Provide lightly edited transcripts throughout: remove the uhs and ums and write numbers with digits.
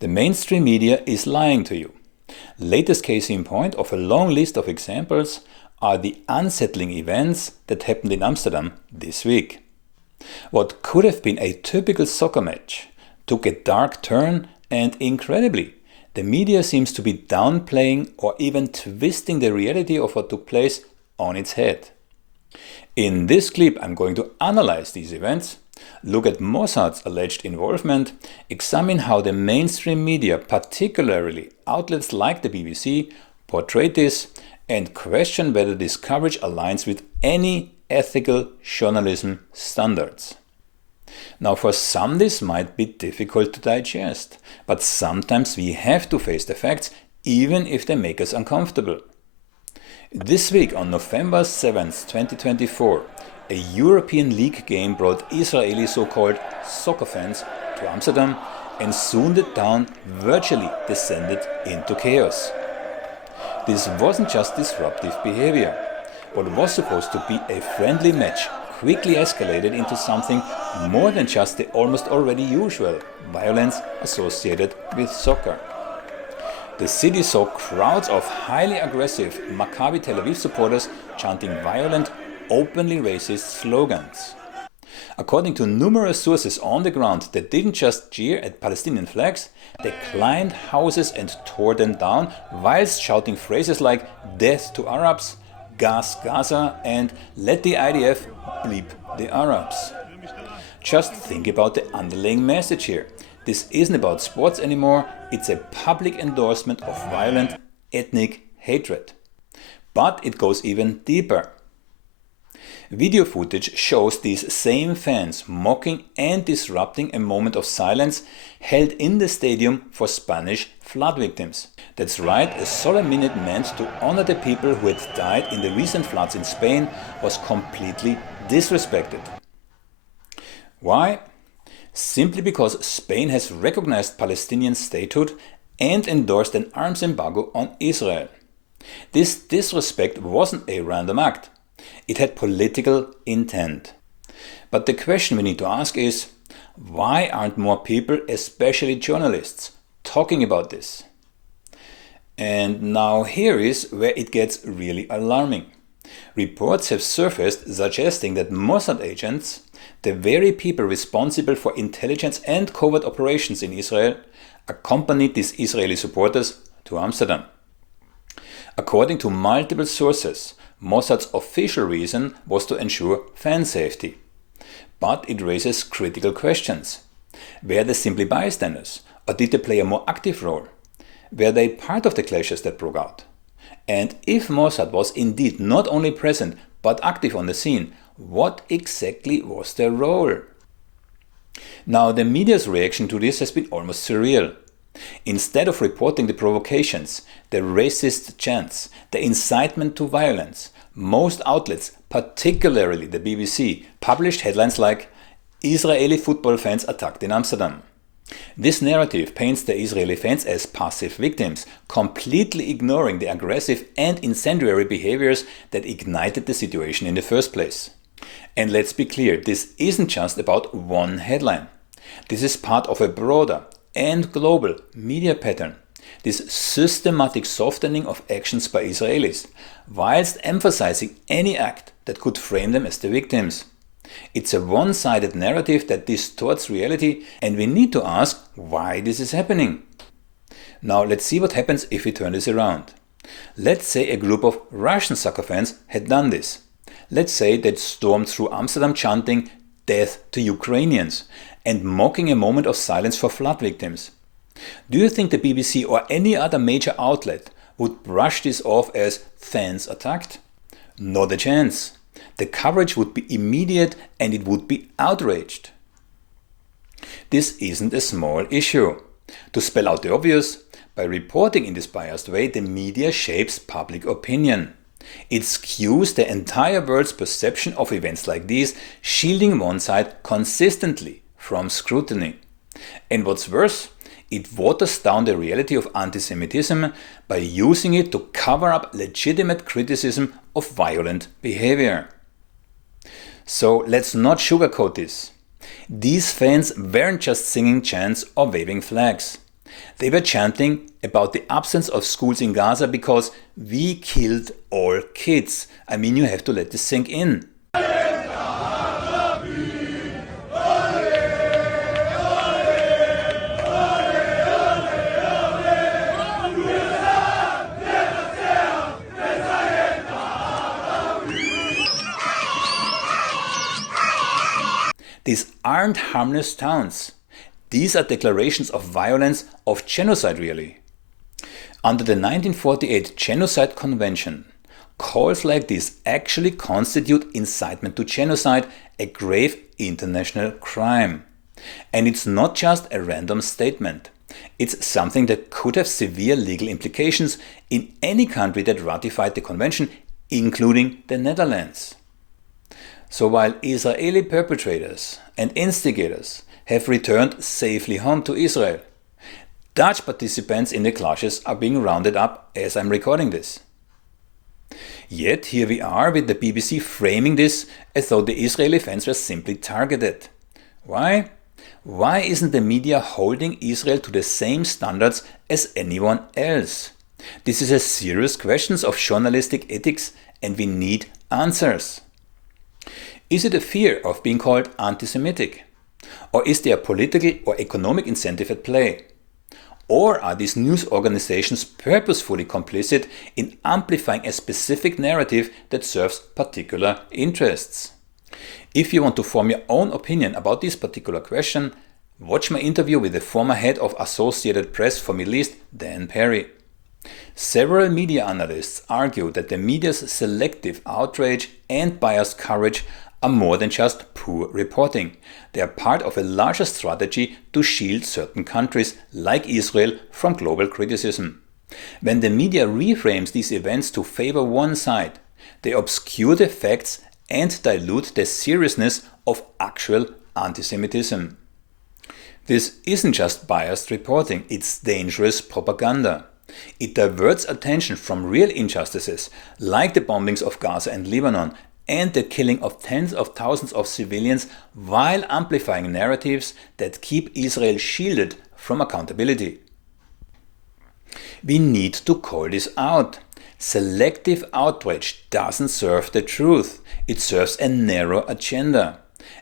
The mainstream media is lying to you. Latest case in point of a long list of examples are the unsettling events that happened in Amsterdam this week. What could have been a typical soccer match took a dark turn, and incredibly, the media seems to be downplaying or even twisting the reality of what took place on its head. In this clip, I'm going to analyze these events, look at Mossad's alleged involvement, examine how the mainstream media, particularly outlets like the BBC, portrayed this, and question whether this coverage aligns with any ethical journalism standards. Now, for some this might be difficult to digest, but sometimes we have to face the facts even if they make us uncomfortable. This week on November 7th, 2024, a European League game brought Israeli so-called soccer fans to Amsterdam, and soon the town virtually descended into chaos. This wasn't just disruptive behavior. What was supposed to be a friendly match quickly escalated into something more than just the almost already usual violence associated with soccer. The city saw crowds of highly aggressive Maccabi Tel Aviv supporters chanting violent, openly racist slogans. According to numerous sources on the ground, they didn't just jeer at Palestinian flags, they climbed houses and tore them down whilst shouting phrases like "Death to Arabs," "Gas Gaza," and "Let the IDF bleep the Arabs." Just think about the underlying message here. This isn't about sports anymore, it's a public endorsement of violent ethnic hatred. But it goes even deeper. Video footage shows these same fans mocking and disrupting a moment of silence held in the stadium for Spanish flood victims. That's right, a solemn minute meant to honor the people who had died in the recent floods in Spain was completely disrespected. Why? Simply because Spain has recognized Palestinian statehood and endorsed an arms embargo on Israel. This disrespect wasn't a random act. It had political intent. But the question we need to ask is, why aren't more people, especially journalists, talking about this? And now here is where it gets really alarming. Reports have surfaced suggesting that Mossad agents, the very people responsible for intelligence and covert operations in Israel, accompanied these Israeli supporters to Amsterdam. According to multiple sources, Mossad's official reason was to ensure fan safety. But it raises critical questions. Were they simply bystanders, or did they play a more active role? Were they part of the clashes that broke out? And if Mossad was indeed not only present but active on the scene, what exactly was their role? Now, the media's reaction to this has been almost surreal. Instead of reporting the provocations, the racist chants, the incitement to violence, most outlets, particularly the BBC, published headlines like "Israeli football fans attacked in Amsterdam." This narrative paints the Israeli fans as passive victims, completely ignoring the aggressive and incendiary behaviors that ignited the situation in the first place. And let's be clear, this isn't just about one headline. This is part of a broader and global media pattern, this systematic softening of actions by Israelis, whilst emphasizing any act that could frame them as the victims. It's a one-sided narrative that distorts reality, and we need to ask why this is happening. Now let's see what happens if we turn this around. Let's say a group of Russian soccer fans had done this. Let's say they'd stormed through Amsterdam chanting "Death to Ukrainians" and mocking a moment of silence for flood victims. Do you think the BBC or any other major outlet would brush this off as fans attacked? Not a chance. The coverage would be immediate and it would be outraged. This isn't a small issue. To spell out the obvious, by reporting in this biased way, the media shapes public opinion. It skews the entire world's perception of events like these, shielding one side consistently from scrutiny. And what's worse, it waters down the reality of anti-Semitism by using it to cover up legitimate criticism of violent behavior. So let's not sugarcoat this. These fans weren't just singing chants or waving flags. They were chanting about the absence of schools in Gaza because we killed all kids. I mean, you have to let this sink in. These aren't harmless towns. These are declarations of violence, of genocide really. Under the 1948 Genocide Convention, calls like this actually constitute incitement to genocide, a grave international crime. And it's not just a random statement. It's something that could have severe legal implications in any country that ratified the convention, including the Netherlands. So while Israeli perpetrators and instigators have returned safely home to Israel, Dutch participants in the clashes are being rounded up as I'm recording this. Yet here we are with the BBC framing this as though the Israeli fans were simply targeted. Why? Why isn't the media holding Israel to the same standards as anyone else? This is a serious question of journalistic ethics and we need answers. Is it a fear of being called anti-Semitic? Or is there a political or economic incentive at play? Or are these news organizations purposefully complicit in amplifying a specific narrative that serves particular interests? If you want to form your own opinion about this particular question, watch my interview with the former head of Associated Press for Middle East, Dan Perry. Several media analysts argue that the media's selective outrage and biased coverage are more than just poor reporting. They are part of a larger strategy to shield certain countries, like Israel, from global criticism. When the media reframes these events to favor one side, they obscure the facts and dilute the seriousness of actual anti-Semitism. This isn't just biased reporting, it's dangerous propaganda. It diverts attention from real injustices, like the bombings of Gaza and Lebanon, and the killing of tens of thousands of civilians, while amplifying narratives that keep Israel shielded from accountability. We need to call this out. Selective outrage doesn't serve the truth. It serves a narrow agenda.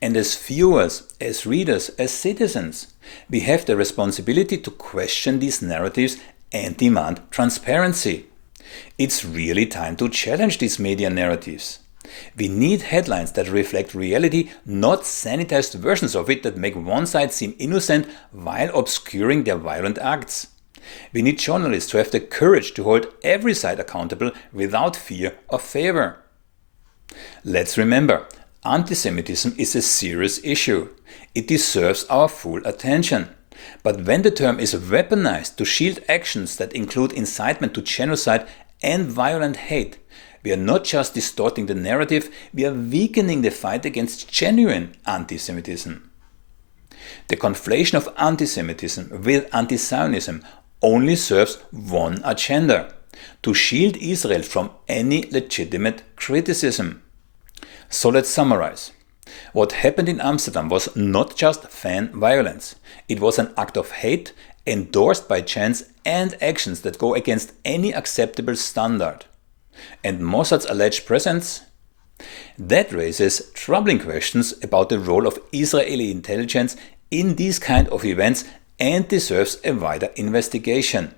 And as viewers, as readers, as citizens, we have the responsibility to question these narratives and demand transparency. It's really time to challenge these media narratives. We need headlines that reflect reality, not sanitized versions of it that make one side seem innocent while obscuring their violent acts. We need journalists who have the courage to hold every side accountable without fear or favor. Let's remember, anti-Semitism is a serious issue. It deserves our full attention. But when the term is weaponized to shield actions that include incitement to genocide and violent hate, we are not just distorting the narrative, we are weakening the fight against genuine anti-Semitism. The conflation of anti-Semitism with anti-Zionism only serves one agenda: to shield Israel from any legitimate criticism. So let's summarize. What happened in Amsterdam was not just fan violence. It was an act of hate endorsed by chants and actions that go against any acceptable standard. And Mossad's alleged presence? That raises troubling questions about the role of Israeli intelligence in these kind of events and deserves a wider investigation.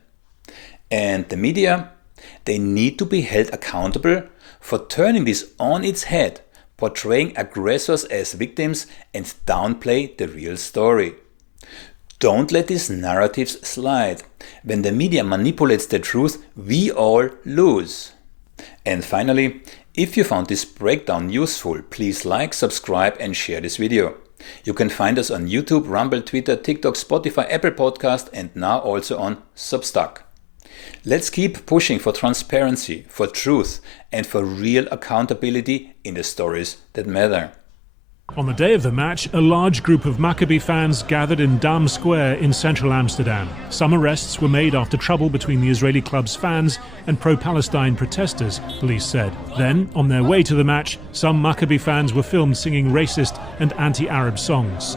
And the media? They need to be held accountable for turning this on its head, portraying aggressors as victims and downplay the real story. Don't let these narratives slide. When the media manipulates the truth, we all lose. And finally, if you found this breakdown useful, please like, subscribe and share this video. You can find us on YouTube, Rumble, Twitter, TikTok, Spotify, Apple Podcast and now also on Substack. Let's keep pushing for transparency, for truth and for real accountability in the stories that matter. On the day of the match, a large group of Maccabi fans gathered in Dam Square in central Amsterdam. Some arrests were made after trouble between the Israeli club's fans and pro-Palestine protesters, police said. Then, on their way to the match, some Maccabi fans were filmed singing racist and anti-Arab songs.